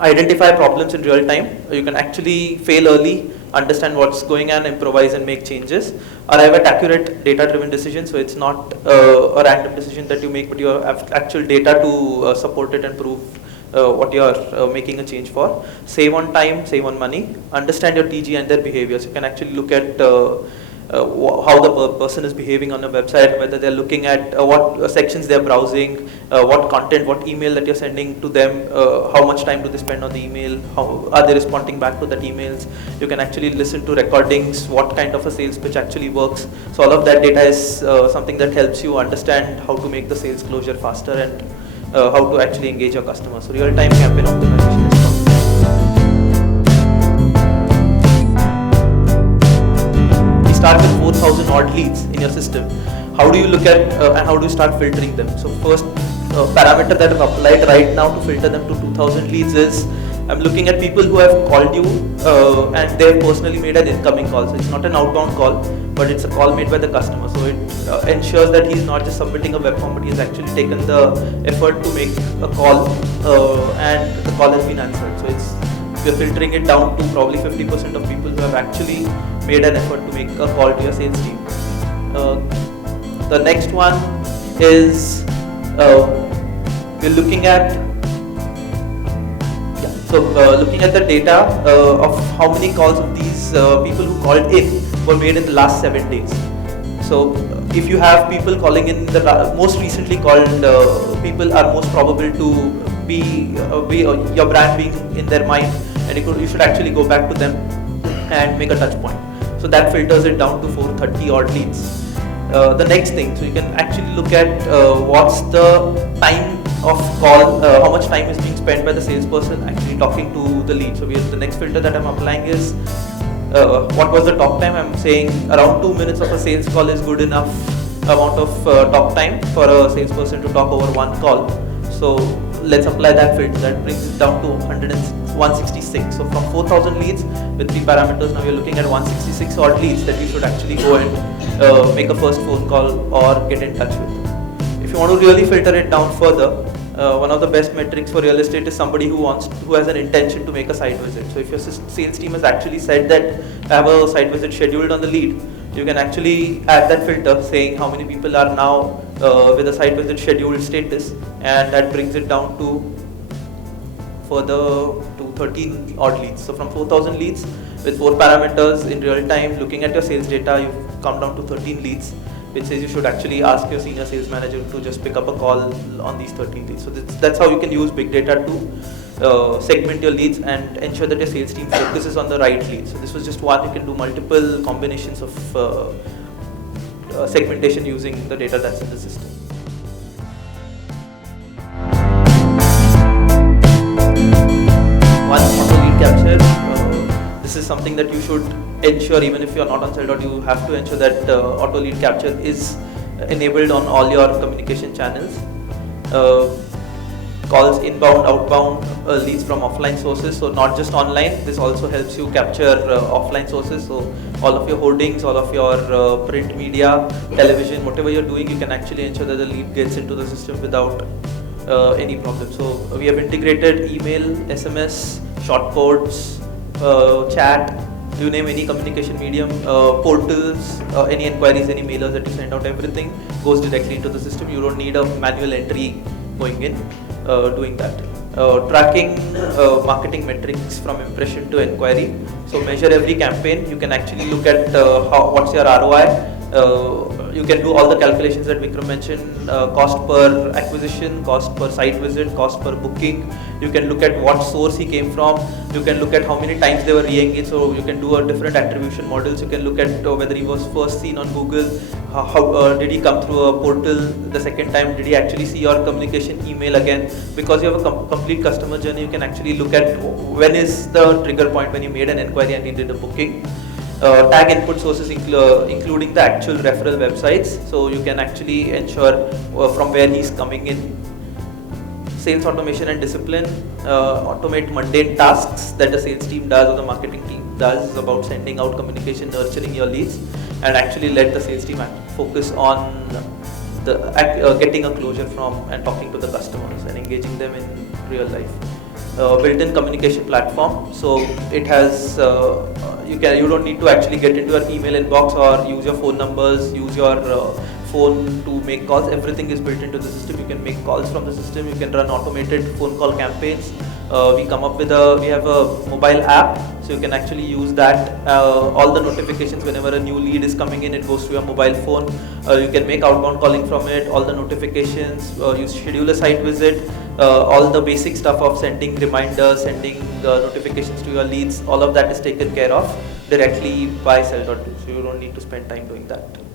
identify problems in real time. You can actually fail early, understand what's going on, improvise and make changes. Arrive at accurate data-driven decisions, so it's not a random decision that you make, but you have actual data to support it and prove what you are making a change for. Save on time, save on money. Understand your TG and their behaviors. You can actually look at how the person is behaving on a website, whether they're looking at what sections they're browsing, what content, what email that you're sending to them, how much time do they spend on the email, how are they responding back to that emails. You can actually listen to recordings, what kind of a sales pitch actually works. So all of that data is something that helps you understand how to make the sales closure faster and how to actually engage your customers. So real-time campaign optimization is possible. Start with 4,000 odd leads in your system. How do you look at and how do you start filtering them? So first parameter that I've applied right now to filter them to 2,000 leads is I'm looking at people who have called you and they've personally made an incoming call. So it's not an outbound call, but it's a call made by the customer. So it ensures that he's not just submitting a web form, but he's actually taken the effort to make a call and the call has been answered. So we're filtering it down to probably 50% of people who have actually made an effort to make a call to your sales team. The next one is we're looking at looking at the data of how many calls of these people who called in were made in the last 7 days. So if you have people calling in the most recently called people are most probable to be your brand being in their mind, and you should actually go back to them and make a touch point. So that filters it down to 430 odd leads. The next thing, so you can actually look at what's the time of call, how much time is being spent by the salesperson actually talking to the lead. So the next filter that I'm applying is what was the talk time. I'm saying around 2 minutes of a sales call is good enough amount of talk time for a salesperson to talk over one call. So let's apply that filter. That brings it down to 166. So from 4,000 leads with 3 parameters, now you're looking at 166 odd leads that you should actually go and make a first phone call or get in touch with. If you want to really filter it down further, one of the best metrics for real estate is somebody who has an intention to make a site visit. So if your sales team has actually said that I have a site visit scheduled on the lead, you can actually add that filter saying how many people are now with a site visit scheduled status, and that brings it down to 13 odd leads. So from 4,000 leads with 4 parameters in real time, looking at your sales data, you've come down to 13 leads, which says you should actually ask your senior sales manager to just pick up a call on these 13 leads. So that's how you can use big data to segment your leads and ensure that your sales team focuses on the right leads. So this was just one. You can do multiple combinations of segmentation using the data that's in the system. One, auto lead capture. This is something that you should ensure even if you are not on Sell.Do. You have to ensure that auto lead capture is enabled on all your communication channels. Calls inbound, outbound, leads from offline sources, so not just online. This also helps you capture offline sources, so all of your hoardings, all of your print media, television, whatever you're doing, you can actually ensure that the lead gets into the system without any problem. So we have integrated email, SMS, short codes, chat, you name any communication medium, portals, any inquiries, any mailers that you send out, everything goes directly into the system. You don't need a manual entry going in doing that. Tracking marketing metrics from impression to inquiry. So measure every campaign. You can actually look at what's your ROI. You can do all the calculations that Vikram mentioned, cost per acquisition, cost per site visit, cost per booking. You can look at what source he came from. You can look at how many times they were re-engaged. So you can do a different attribution models. You can look at whether he was first seen on Google, how did he come through a portal the second time, did he actually see your communication email again. Because you have a complete customer journey, you can actually look at when is the trigger point when you made an inquiry and he did a booking. Tag input sources including the actual referral websites, so you can actually ensure from where he's coming in. Sales automation and discipline, automate mundane tasks that the sales team does or the marketing team does about sending out communication, nurturing your leads, and actually let the sales team focus on the getting a closure from and talking to the customers and engaging them in real life. built-in communication platform. So it has you don't need to actually get into your email inbox or use your phone numbers, use your phone to make calls. Everything is built into the system. You can make calls from the system. You can run automated phone call campaigns. We have a mobile app, so you can actually use that. All the notifications whenever a new lead is coming in, it goes to your mobile phone. You can make outbound calling from it. All the notifications, you schedule a site visit. All the basic stuff of sending reminders, sending notifications to your leads, all of that is taken care of directly by Sell.Do. So you don't need to spend time doing that.